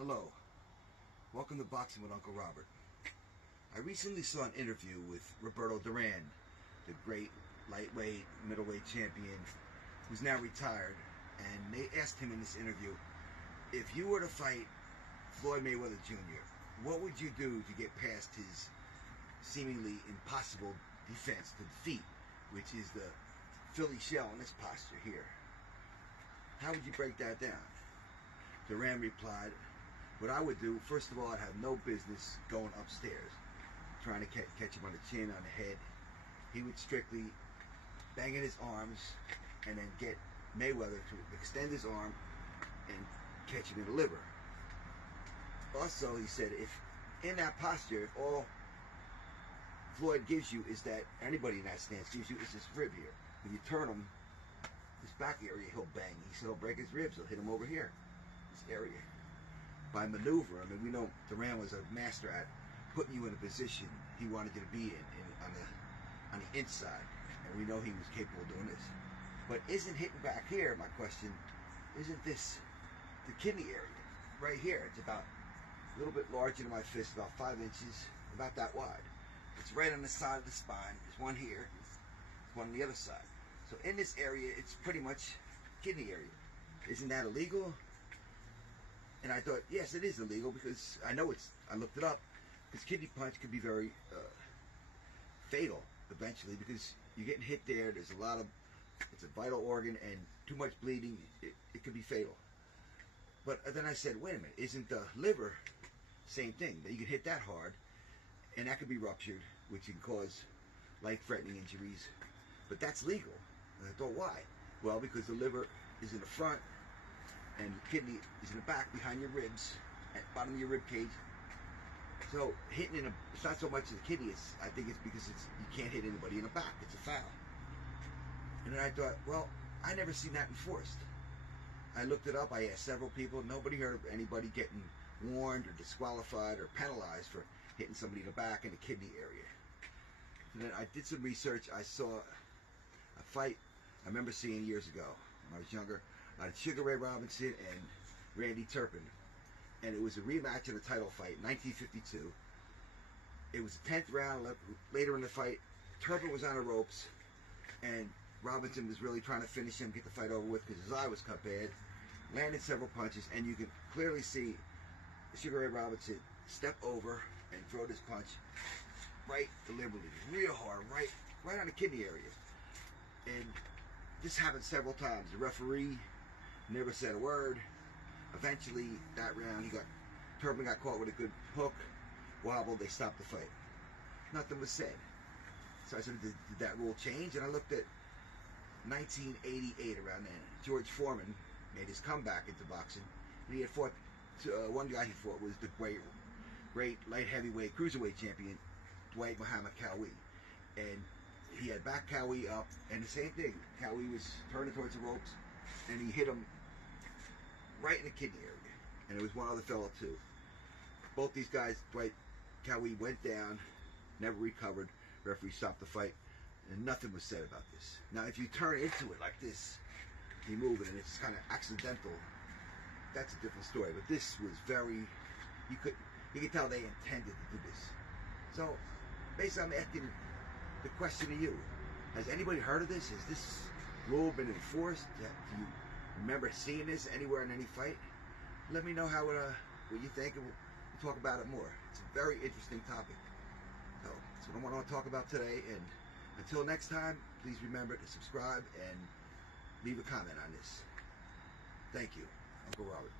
Hello, welcome to Boxing with Uncle Robert. I recently saw an interview with Roberto Duran, the great lightweight, middleweight champion who's now retired, and they asked him in this interview, if you were to fight Floyd Mayweather Jr., what would you do to get past his seemingly impossible defense to defeat, which is the Philly shell in this posture here? How would you break that down? Duran replied, what I would do, first of all, I'd have no business going upstairs, trying to catch him on the chin, on the head. He would strictly bang in his arms and then get Mayweather to extend his arm and catch him in the liver. Also, he said, if in that posture, if all Floyd gives you is that, anybody in that stance gives you is this rib here. When you turn him, this back area, he'll bang. He said he'll break his ribs. He'll hit him over here, this area. By maneuver, I mean, we know Duran was a master at putting you in a position he wanted you to be in on the inside, and we know he was capable of doing this. But isn't hitting back here, my question, isn't this the kidney area? Right here, it's about a little bit larger than my fist, about 5 inches, about that wide. It's right on the side of the spine. There's one here, there's one on the other side. So in this area, it's pretty much kidney area. Isn't that illegal? And I thought, yes, it is illegal, because I know I looked it up, because kidney punch could be very fatal eventually, because you're getting hit there, there's a lot of, it's a vital organ, and too much bleeding, it could be fatal. But then I said, wait a minute, isn't the liver same thing? You can hit that hard, and that could be ruptured, which can cause life-threatening injuries, but that's legal. And I thought, why? Well, because the liver is in the front, and the kidney is in the back behind your ribs, at the bottom of your rib cage. So hitting it's not so much the kidney, I think it's because you can't hit anybody in the back. It's a foul. And then I thought, well, I never seen that enforced. I looked it up, I asked several people, nobody heard of anybody getting warned or disqualified or penalized for hitting somebody in the back in the kidney area. And then I did some research. I saw a fight I remember seeing years ago when I was younger, Sugar Ray Robinson and Randy Turpin, and it was a rematch of the title fight, 1952. It was the 10th round. Later in the fight, Turpin was on the ropes, and Robinson was really trying to finish him, get the fight over with, because his eye was cut bad. Landed several punches, and you can clearly see Sugar Ray Robinson step over and throw this punch right deliberately, real hard, right on the kidney area. And this happened several times. The referee never said a word. Eventually, that round, Turpin got caught with a good hook, wobbled, they stopped the fight. Nothing was said. So I said, did that rule change? And I looked at 1988, around then. George Foreman made his comeback into boxing, and he had fought, one guy he fought was the great light heavyweight, cruiserweight champion, Dwight Muhammad Cowie. And he had backed Cowie up, and the same thing. Cowie was turning towards the ropes, and he hit him right in the kidney area. And there was one other fellow too. Both these guys, Cowie went down, never recovered. Referee stopped the fight, and nothing was said about this. Now, if you turn into it like this, you move it, and it's kind of accidental, that's a different story. But this was very, you could tell they intended to do this. So, basically, I'm asking the question to you: has anybody heard of this? Has this rule been enforced? Do you remember seeing this anywhere in any fight? Let me know what you think, and we'll talk about it more. It's a very interesting topic. So that's what I want to talk about today. And until next time, please remember to subscribe and leave a comment on this. Thank you, Uncle Robert.